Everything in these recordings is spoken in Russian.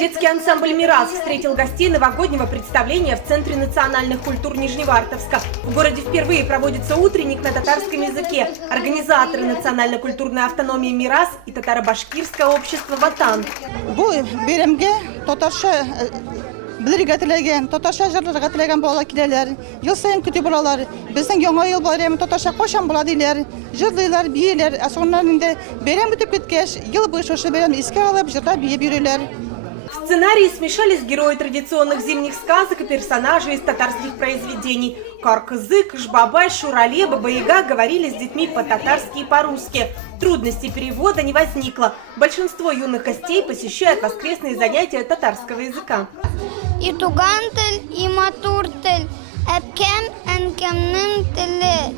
Детский ансамбль «Мирас» встретил гостей новогоднего представления в Центре национальных культур Нижневартовска. В городе впервые проводится утренник на татарском языке. Организаторы национально-культурной автономии «Мирас» и татаро-башкирское общество «Ватан». Билерге телеген, татарча җырларга теләгән балалар киләләр. Ел саен көтеп алалар. Безнең яңа ел байрамы татарча кайчан була диләр. Җырлыйлар, бияләр. Соңыннан инде бәйрәм үтеп киткәч, ел буе шушы бәйрәмне искә алып, җырлап биеп йөриләр. В сценарии смешались герои традиционных зимних сказок и персонажи из татарских произведений. Каркызык, Жбабай, Шурале, Баба-Яга говорили с детьми по-татарски и по-русски. Трудностей перевода не возникло. Большинство юных гостей посещают воскресные занятия татарского языка. И туган тел, и матур тел, әпкәм әнкәмнең теле.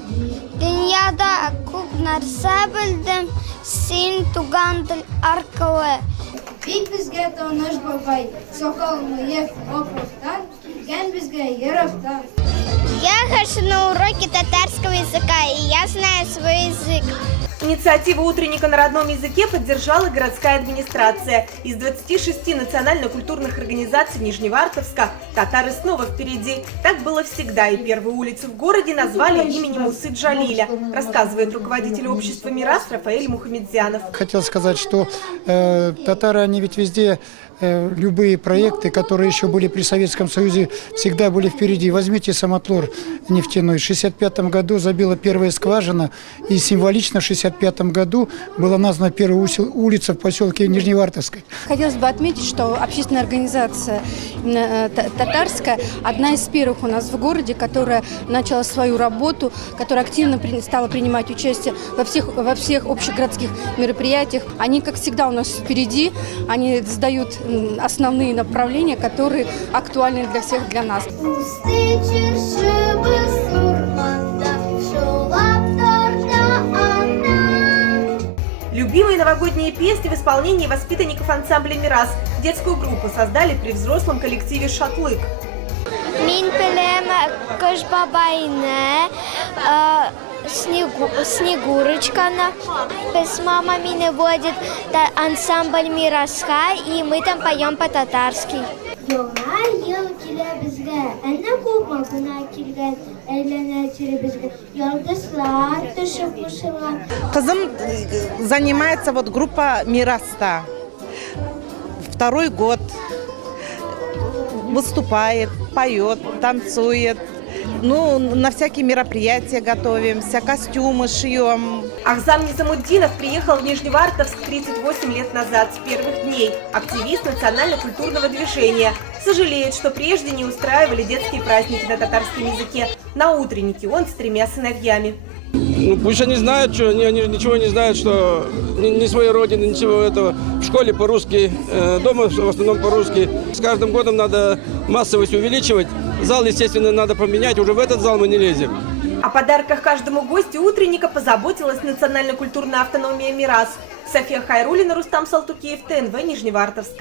Дөньяда күп нәрсә белдем, син туган тел аркылы. Бик безгә таныш бабай, сакал-мыек вопростан, килгән безгә ерактан. Я хожу на уроки татарского языка, и я знаю свой язык. Инициативу утренника на родном языке поддержала городская администрация. Из 26 национально-культурных организаций Нижневартовска татары снова впереди. Так было всегда, и первую улицу в городе назвали именем Мусы Джалиля, рассказывает руководитель общества «Мирас» Рафаэль Мухамедзянов. Хотел сказать, что татары, они ведь везде, любые проекты, которые еще были при Советском Союзе, всегда были впереди. Возьмите Самотлор нефтяной. В 1965 году забила первая скважина, и символично в 1965 году была названа первая улица в поселке Нижневартовской. Хотелось бы отметить, что общественная организация татарская одна из первых у нас в городе, которая начала свою работу, которая активно стала принимать участие во всех общегородских мероприятиях. Они, как всегда, у нас впереди, они сдают основные направления, которые актуальны для всех, для нас. Любимые новогодние песни в исполнении воспитанников ансамбля «Мирас». Детскую группу создали при взрослом коллективе «Шатлык». Мин белем кыш бабайны, Снегурочкана. Мама меня водит ансамбль «Мираска», и мы там поем по-татарски. Кызым занимается вот группа «Мираста». Второй год. Выступает, поет, танцует. Ну, на всякие мероприятия готовимся, костюмы шьем. Ахзам Низамуддинов приехал в Нижневартовск 38 лет назад, с первых дней. Активист национально-культурного движения. Сожалеет, что прежде не устраивали детские праздники на татарском языке. На утреннике он с 3 сыновьями. Ну, пусть они знают, что они ничего не знают, что ни своей родины, ничего этого. В школе по-русски, дома в основном по-русски. С каждым годом надо массовость увеличивать. Зал, естественно, надо поменять. Уже в этот зал мы не лезем. О подарках каждому гостю утренника позаботилась национально-культурная автономия «Мирас». София Хайруллина, Рустам Салтукеев, ТНВ, Нижневартовск.